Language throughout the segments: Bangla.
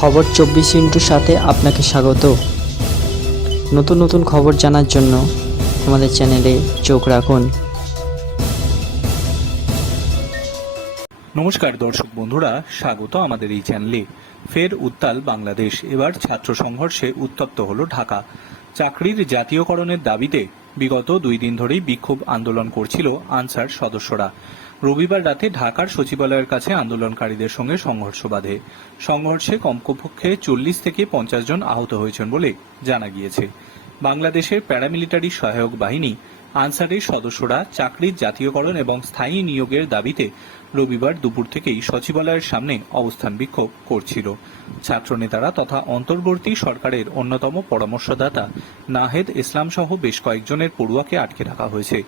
খবর চব্বিশ ইন্টুর সাথে আপনাকে স্বাগত। নতুন নতুন খবর জানার জন্য আমাদের চ্যানেলে চোখ রাখুন। নমস্কার দর্শক বন্ধুরা, স্বাগত আমাদের এই চ্যানেলে। ফের উত্তাল বাংলাদেশ। এবার ছাত্র সংঘর্ষে উত্তপ্ত হল ঢাকা। চাকরির জাতীয়করণের দাবিতে বিগত দুই দিন ধরেই বিক্ষোভ আন্দোলন করছিল আনসার সদস্যরা। রবিবার রাতে ঢাকার সচিবালয়ের কাছে আন্দোলনকারীদের সঙ্গে সংঘর্ষ বাধে। সংঘর্ষে কমকপক্ষে চল্লিশ থেকে পঞ্চাশ জন আহত হয়েছেন বলে জানা গিয়েছে। বাংলাদেশের প্যারামিলিটারি সহায়ক বাহিনী আনসারের সদস্যরা চাকরির জাতীয়করণ এবং স্থায়ী নিয়োগের দাবিতে রবিবার দুপুর থেকেই সচিবালয়ের সামনে অবস্থান বিক্ষোভ করছিল। ছাত্রনেতারা তথা অন্তর্বর্তী সরকারের অন্যতম পরামর্শদাতা নাহেদ ইসলাম সহ বেশ কয়েকজনের পড়ুয়াকে আটকে রাখা হয়েছে।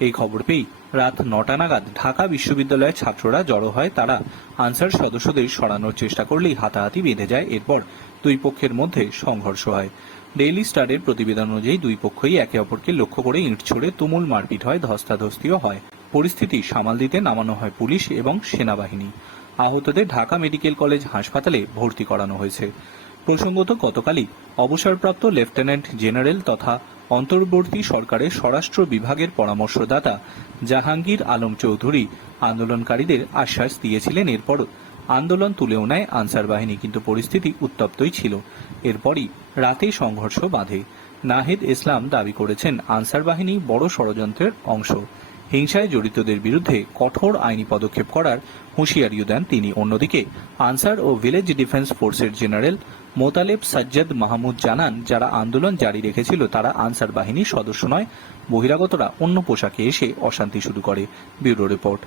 এই খবর পেয়েই রাত নটা নাগাদ ঢাকা বিশ্ববিদ্যালয়ের ছাত্ররা জড়ো হয় তারা আনসার সদস্যদের সরানোর চেষ্টা করলেই হাতাহাতি বেঁধে যায়, এরপর দুই পক্ষের মধ্যে সংঘর্ষ হয়। ডেইলি স্টারের প্রতিবেদন অনুযায়ী দুই পক্ষই একে অপরকে লক্ষ্য করে ইট ছড়ে তুমুল মারপিট হয়, ধস্তাধস্তিও হয়। পরিস্থিতি সামাল দিতে নামানো হয় পুলিশ এবং সেনাবাহিনী। আহতদের ঢাকা মেডিকেল কলেজ হাসপাতালে ভর্তি করানো হয়েছে। প্রসঙ্গত গতকালই অবসরপ্রাপ্ত লেফটেন্যান্ট জেনারেল তথা অন্তর্বর্তী সরকারের স্বরাষ্ট্র বিভাগের পরামর্শদাতা জাহাঙ্গীর আলম চৌধুরী আন্দোলনকারীদের আশ্বাস দিয়েছিলেন এরপরও আন্দোলন তুলেও নেয় আনসার বাহিনী, কিন্তু পরিস্থিতি উত্তপ্তই ছিল। এরপরই রাতে সংঘর্ষ বাঁধে। নাহিদ ইসলাম দাবি করেছেন, আনসার বাহিনী বড় ষড়যন্ত্রের অংশ। হিংসায় জড়িতদের বিরুদ্ধে কঠোর আইনি পদক্ষেপ করার হুঁশিয়ারিও দেন তিনি। অন্যদিকে, আনসার ও ভিলেজ ডিফেন্স ফোর্সের জেনারেল মোতালেব সাজ্জাদ মাহমুদ জানান, যারা আন্দোলন জারি রেখেছিল তারা আনসার বাহিনীর সদস্য নয়, বহিরাগতরা অন্য পোশাকে এসে অশান্তি শুরু করে। Bureau report.